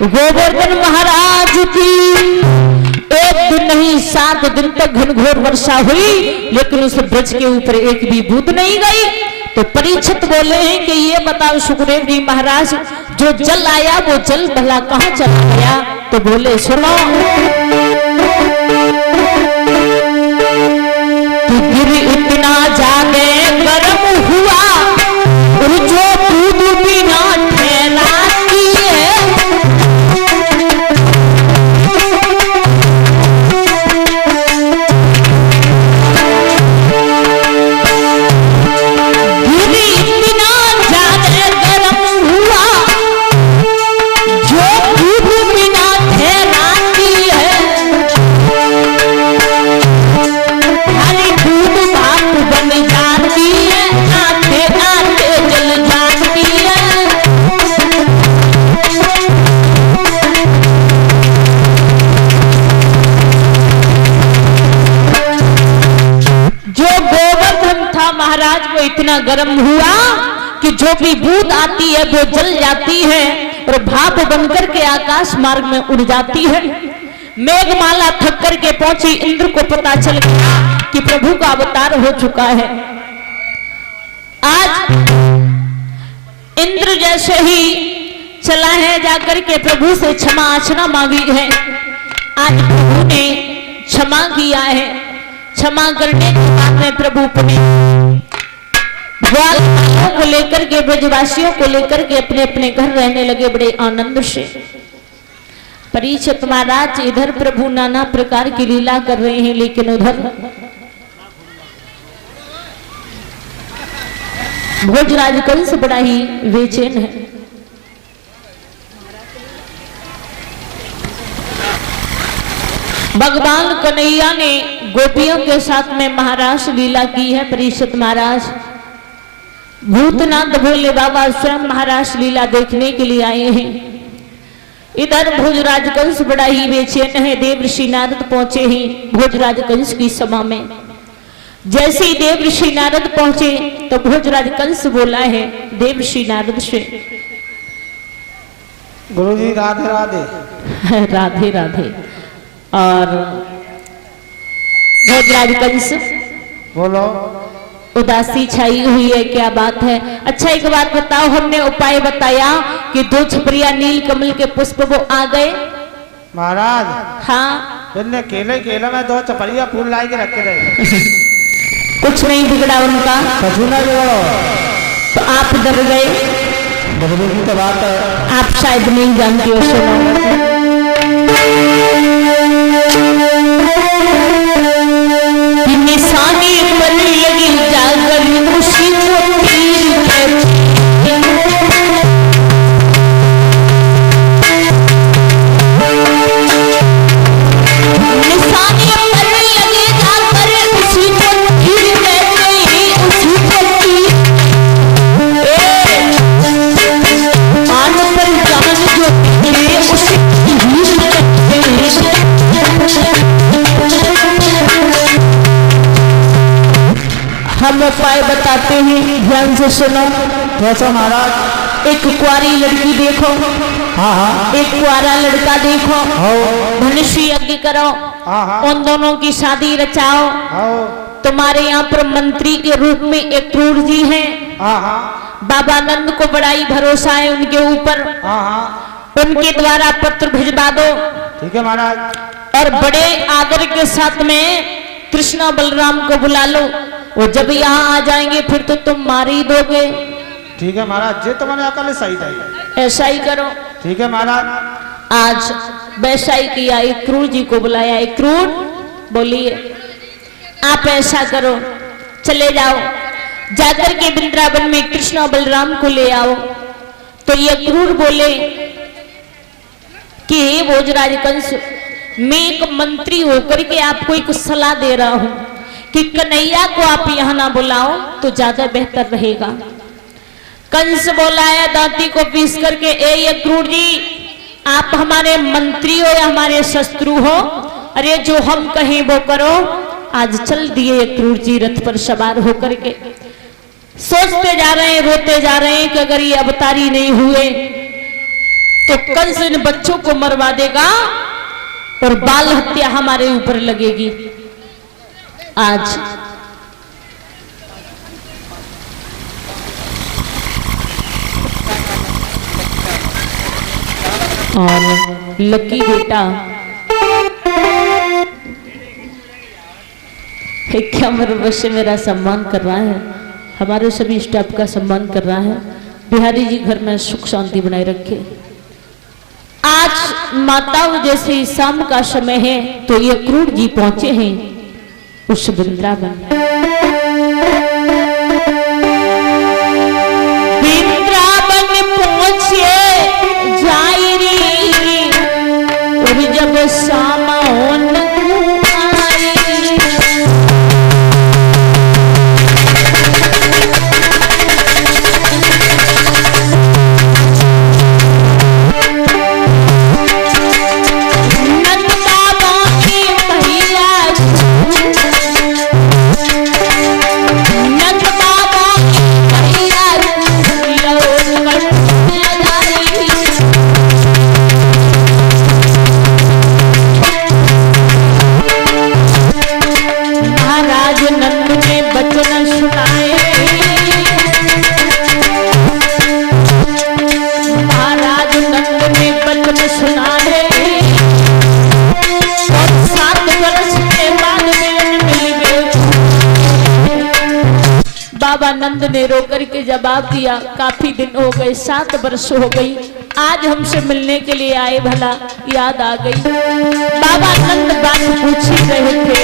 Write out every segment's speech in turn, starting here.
गोवर्धन महाराज की एक दिन नहीं 7 दिन तक घनघोर वर्षा हुई, लेकिन उस ब्रज के ऊपर एक भी बूंद नहीं गई। तो परीक्षित बोले हैं कि ये बताओ सुखदेव जी महाराज, जो जल आया वो जल भला कहाँ चला गया? तो बोले सुनो, कि गिर इतना जागे गर्म हुआ, जो दूध बिना ठहराती है। गिर इतना जागे गर्म हुआ, जो दूध बिना ठहराती है। हरी दूध भाप बन जाती है, आते आते जल जाती है। जो गोवर्धन था महाराज वो इतना गर्म हुआ कि जो भी बूंद आती है वो जल जाती है और भाप बनकर के आकाश मार्ग में उड़ जाती है। मेघमाला थक करके पहुंची, इंद्र को पता चल गया कि प्रभु का अवतार हो चुका है। आज इंद्र जैसे ही चला है, जाकर के प्रभु से क्षमा याचना मांगी है। आज प्रभु ने क्षमा किया है। क्षमा करने के बाद में प्रभु अपने ग्वालों को लेकर के, ब्रजवासियों को लेकर के अपने अपने घर रहने लगे बड़े आनंद से। परीक्षित महाराज इधर प्रभु नाना प्रकार की लीला कर रहे हैं, लेकिन उधर भोजराज कंस बड़ा ही बेचैन है। भगवान कन्हैया ने गोपियों के साथ में महाराज लीला की है। परीक्षित महाराज, भूतनाथ भोले बाबा स्वयं महाराज लीला देखने के लिए आए हैं। इधर भोजराज कंस बड़ा ही बेचैन है। देवर्षि नारद पहुंचे हैं भोजराज कंस की सभा में। जैसे ही देवर्षि नारद पहुंचे तो भोजराज कंस बोला है देवर्षि नारद से, गुरुजी राधे राधे। राधे राधे। और भोजराज कंस बोलो। उदासी छाई हुई है, क्या बात है? अच्छा एक बात बताओ, हमने उपाय बताया कि 2 छपरिया नील कमल के पुष्प वो आ गए महाराज। हाँ, इनने केले केले में 2 चपरिया फूल ला के रखे रहे। कुछ नहीं बिगड़ा उनका। तो आप डर गए? डरने की तो बात है। आप शायद नहीं जानते हो। सुनो, निशानी पर लगी जाकर खुशी को तीर निशानी पर लगी जाकर खुशी को तीर कहते उसी को तीर मान पर जान जो पिघले उसी तीर हम उपाय बताते हैं, ध्यान से सुनो। कैसा महाराज? एक कुंवारी लड़की देखो, हाँ हाँ। एक कुंवारा लड़का देखो, धनुष यज्ञ करो, हाँ हाँ। उन दोनों की शादी रचाओ। हाँ तुम्हारे यहाँ पर मंत्री के रूप में एक क्रूर जी हैं। हाँ हाँ। बाबा नंद को बड़ा ही भरोसा है उनके ऊपर। हाँ हाँ। उनके द्वारा पत्र भिजवा दो। ठीक है महाराज। और बड़े आदर के साथ में कृष्णा बलराम को बुला लो। वो जब यहाँ आ जाएंगे फिर तो तुम मार ही दोगे। ठीक है महाराज, जे तुम्हारे अकल सही था। ऐसा ही करो। ठीक है महाराज। आज वैसा ही किया, एक क्रूर जी को बुलाया। एक क्रूर बोलिए, आप ऐसा करो, चले जाओ, जाकर के वृंदावन में कृष्णा बलराम को ले आओ। तो ये क्रूर बोले कि हे भोजराज कंस, मैं एक मंत्री होकर के आपको एक सलाह दे रहा हूं कि कन्हैया को आप यहां ना बुलाओ तो ज्यादा बेहतर रहेगा। कंस बोला है दांती को पीस करके, ये क्रूर जी, आप हमारे मंत्री हो या हमारे शत्रु हो? अरे जो हम कहें वो करो। आज चल दिए क्रूर जी रथ पर सवार होकर के। सोचते जा रहे हैं, रोते जा रहे हैं कि अगर ये अवतारी नहीं हुए तो कंस इन बच्चों को मरवा देगा और बाल हत्या हमारे ऊपर लगेगी। आज और लकी बेटा क्या मेरे से मेरा सम्मान कर रहा है, हमारे सभी स्टाफ का सम्मान कर रहा है। बिहारी जी घर में सुख शांति बनाए रखे। आज माताओं जैसे शाम का समय है तो ये क्रूर जी पहुंचे हैं उस वृंदावन। वृंदावन पहुंचे जाई रे और जब शाम होने नंद ने रोकर के जवाब दिया, काफी दिन हो गए, 7 वर्ष हो गई, आज हमसे मिलने के लिए आए, भला याद आ गई। बाबा नंद बात पूछ ही रहे थे।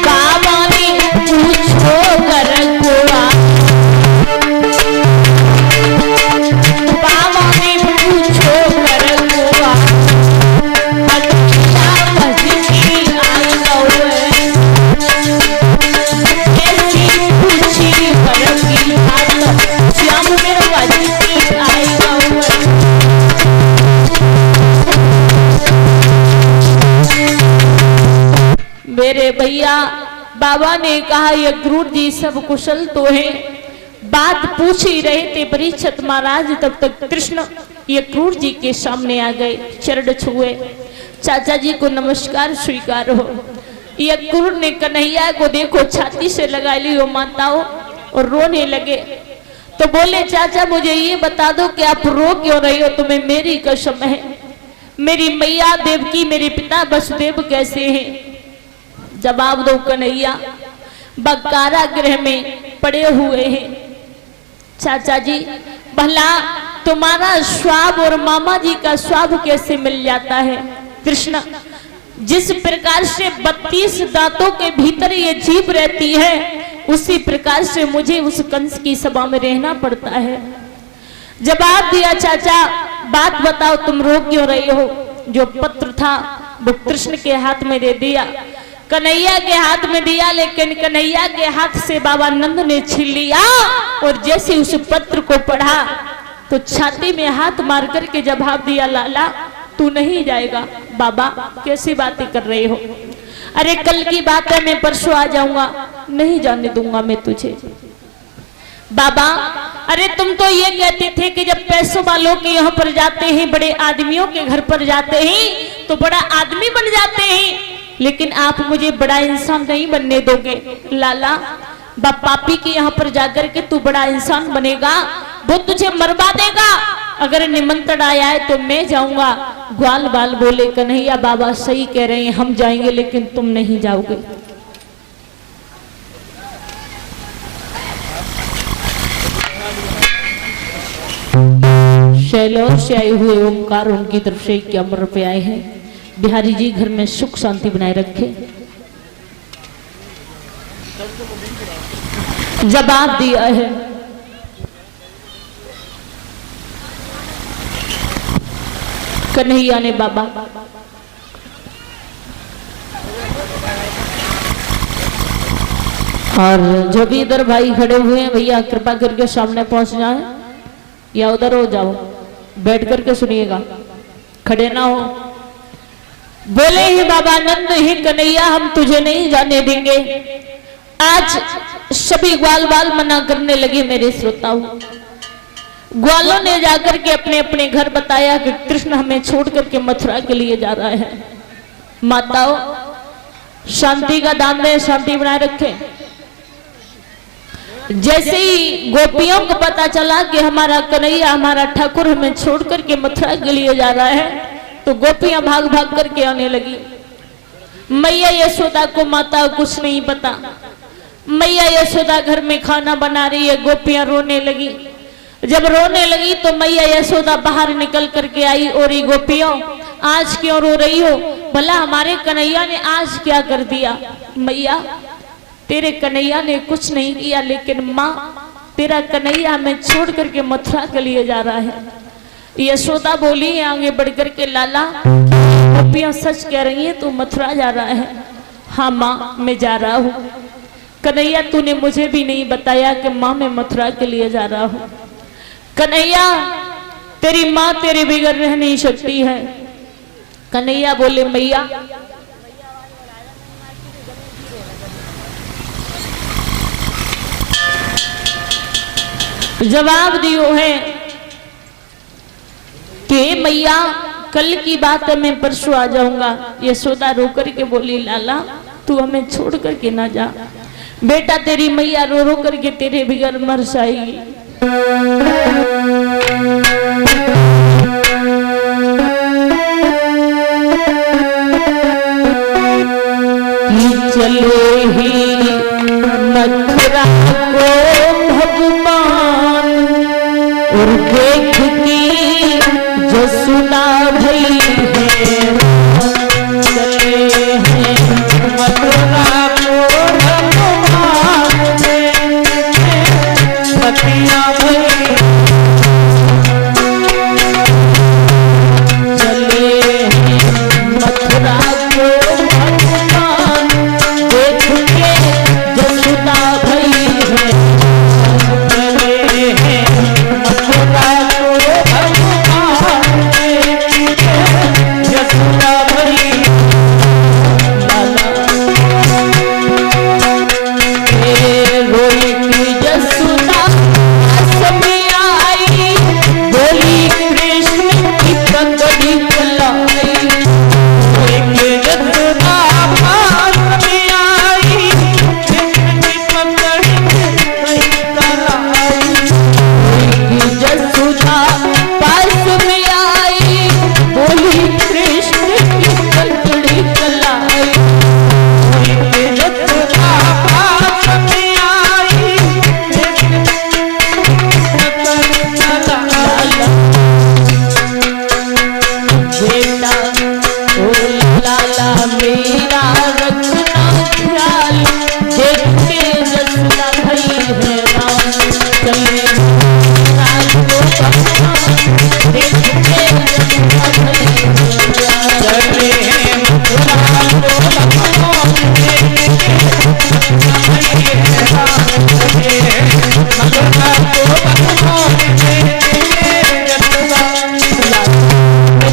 बाबा ने पूछो कर गोवा, बाबा ने पूछो कर गोवा, मेरे भैया। बाबा ने कहा ये क्रूर जी सब कुशल तो है। बात पूछ ही रहे थे परीक्षित महाराज, तब तक कृष्ण ये क्रूर जी के सामने आ गए, चरण छुए। चाचा जी को नमस्कार स्वीकार हो। ये क्रूर ने कन्हैया को देखो छाती से लगा लियो माताओं और रोने लगे। तो बोले चाचा मुझे ये बता दो कि आप रो क्यों रही हो, तुम्हें मेरी कसम है, मेरी मैया देवकी, मेरे पिता वसुदेव कैसे हैं? जवाब दो कन्हैया, कारागृह में पड़े हुए हैं। चाचा जी भला तुम्हारा स्वाब और मामा जी का स्वाब कैसे मिल जाता है? कृष्ण जिस प्रकार से 32 दांतों के भीतर ये जीभ रहती है, उसी प्रकार से मुझे उस कंस की सभा में रहना पड़ता है। जवाब दिया चाचा बात बताओ तुम रो क्यों रही हो? जो पत्र था वो कृष्ण के हाथ में दे दिया, कन्हैया के हाथ में दिया, लेकिन कन्हैया के हाथ से बाबा नंद ने छीन लिया और जैसे उस पत्र को पढ़ा तो छाती में हाथ मार करके जवाब दिया, लाला तू नहीं जाएगा। बाबा कैसी बातें कर रहे हो? अरे कल की बात है, मैं परसों आ जाऊंगा, नहीं जाने दूंगा मैं तुझे। बाबा अरे तुम तो ये कहते थे कि जब पैसों वालों के यहाँ पर जाते हैं, बड़े आदमियों के घर पर जाते हैं तो बड़ा आदमी बन जाते हैं, लेकिन आप मुझे बड़ा इंसान नहीं बनने दोगे। लाला पापी के यहाँ पर जाकर के तू बड़ा इंसान बनेगा, वो तुझे मरवा देगा। अगर निमंत्रण आया है तो मैं जाऊंगा। ग्वाल बाल बोले कन्हैया बाबा सही कह रहे हैं, हम जाएंगे लेकिन तुम नहीं जाओगे। शैलोर से आए हुए ओमकार उनकी तरफ से क्या अमर पे आए हैं। बिहारी जी घर में सुख शांति बनाए रखे। जवाब दिया है कन्हैया ने बाबा। और जो भी इधर भाई खड़े हुए हैं भैया कृपा करके सामने पहुंच जाए या उधर हो जाओ, बैठ करके सुनिएगा, खड़े ना हो। बोले ही बाबा नंद ही कन्हैया हम तुझे नहीं जाने देंगे। आज सभी ग्वाल बाल मना करने लगे मेरे श्रोताओं। ग्वालों ने जाकर के अपने अपने घर बताया कि कृष्ण हमें छोड़ करके मथुरा के लिए जा रहा है। माताओं, शांति का दान दें, शांति बनाए रखें। जैसे ही गोपियों को पता चला कि हमारा कन्हैया, हमारा ठाकुर हमें छोड़ करके मथुरा के लिए जा रहा है, तो गोपियां भाग भाग करके आने लगी। मैया यशोदा को माता कुछ नहीं पता। मैया यशोदा घर में खाना बना रही है, गोपियां रोने लगी। जब रोने लगी तो मैया यशोदा बाहर निकल करके आई और ये गोपियों, आज क्यों रो रही हो? भला हमारे कन्हैया ने आज क्या कर दिया? मैया, तेरे कन्हैया ने कुछ नहीं किया, लेकिन माँ, तेरा कन्हैया हमें छोड़ करके मथुरा के लिए जा रहा है। यशोदा बोली आगे बढ़ करके, लाला, गोपियां सच कह रही है, तू मथुरा जा रहा है? हाँ माँ, मैं जा रहा हूँ। कन्हैया, तूने मुझे भी नहीं बताया कि माँ मैं मथुरा के लिए जा रहा हूँ। कन्हैया, तेरी माँ तेरे बगैर रह नहीं सकती है। कन्हैया बोले, मैया, जवाब दियो है कि मैया कल की बात है, मैं परसों आ जाऊंगा। यशोदा रो करके बोली, लाला, तू हमें छोड़ करके ना जा बेटा, तेरी मैया रो रो करके तेरे बगैर मर जाएगी। चले ही मथुरा को भगवान और देख की जसुदा भई है। चले हैं मथुरा को भगवान पतिया भई। चले हैं मथुरा को भगवान देख के जसुदा भई है। चले हैं मथुरा को भगवान देख के जसुदा भई। रोई की जसुदा समय आई, बोली कृष्ण की पगड़ी कलाई। रोई की जसुदा पास में आई, कृष्ण की पगड़ी कलाई। रोई की जसुदा पास में आई, बोली कृष्ण की पगड़ी कलाई।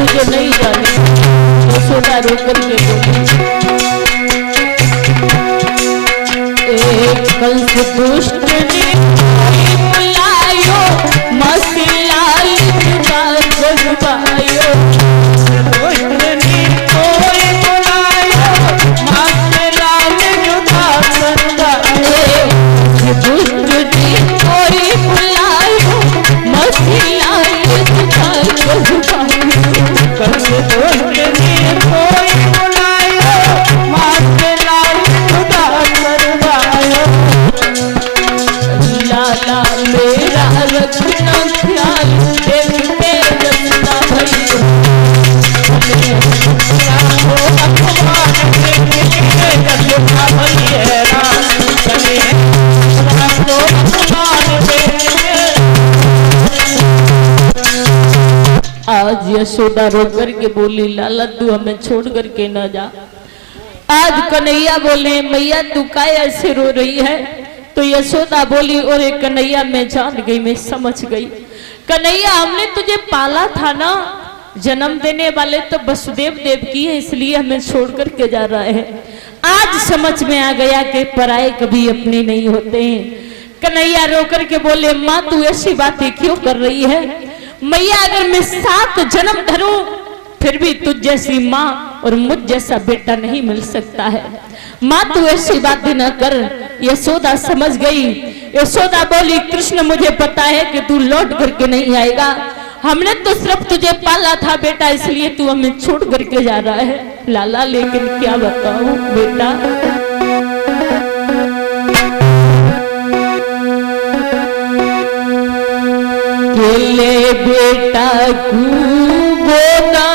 तुझे नहीं जाने, यशोदा रो करके बोली, एक कंस दुष्ट ने बुलायो, मसीलाई का जज्बायो। आज यशोदा रो करके बोली, लाला तू हमें छोड़ करके न जा। आज कन्हैया बोले, मैया तू क्या ऐसे रो रही है? तो यशोदा बोली, और एक कन्हैया मैं जान गई, मैं समझ गई। कन्हैया हमने तुझे पाला था ना, जन्म देने वाले तो वसुदेव देवकी है, इसलिए हमें छोड़ करके जा रहा है। आज समझ में आ गया कि पराये कभी अपने नहीं होते हैं। कन्हैया रो करके बोले, माँ तू ऐसी बातें क्यों कर रही है? मैया अगर मैं 7 जन्म धरूं फिर भी तुझ जैसी माँ और मुझ जैसा बेटा नहीं मिल सकता है। माँ तू ऐसी बातें न कर। यशोदा समझ गई। यशोदा बोली, कृष्ण मुझे पता है कि तू लौट करके नहीं आएगा। हमने तो सिर्फ तुझे पाला था बेटा, इसलिए तू हमें छोड़ करके जा रहा है। लाला लेकिन क्या बताऊं बेटा, ले बेटा को बोला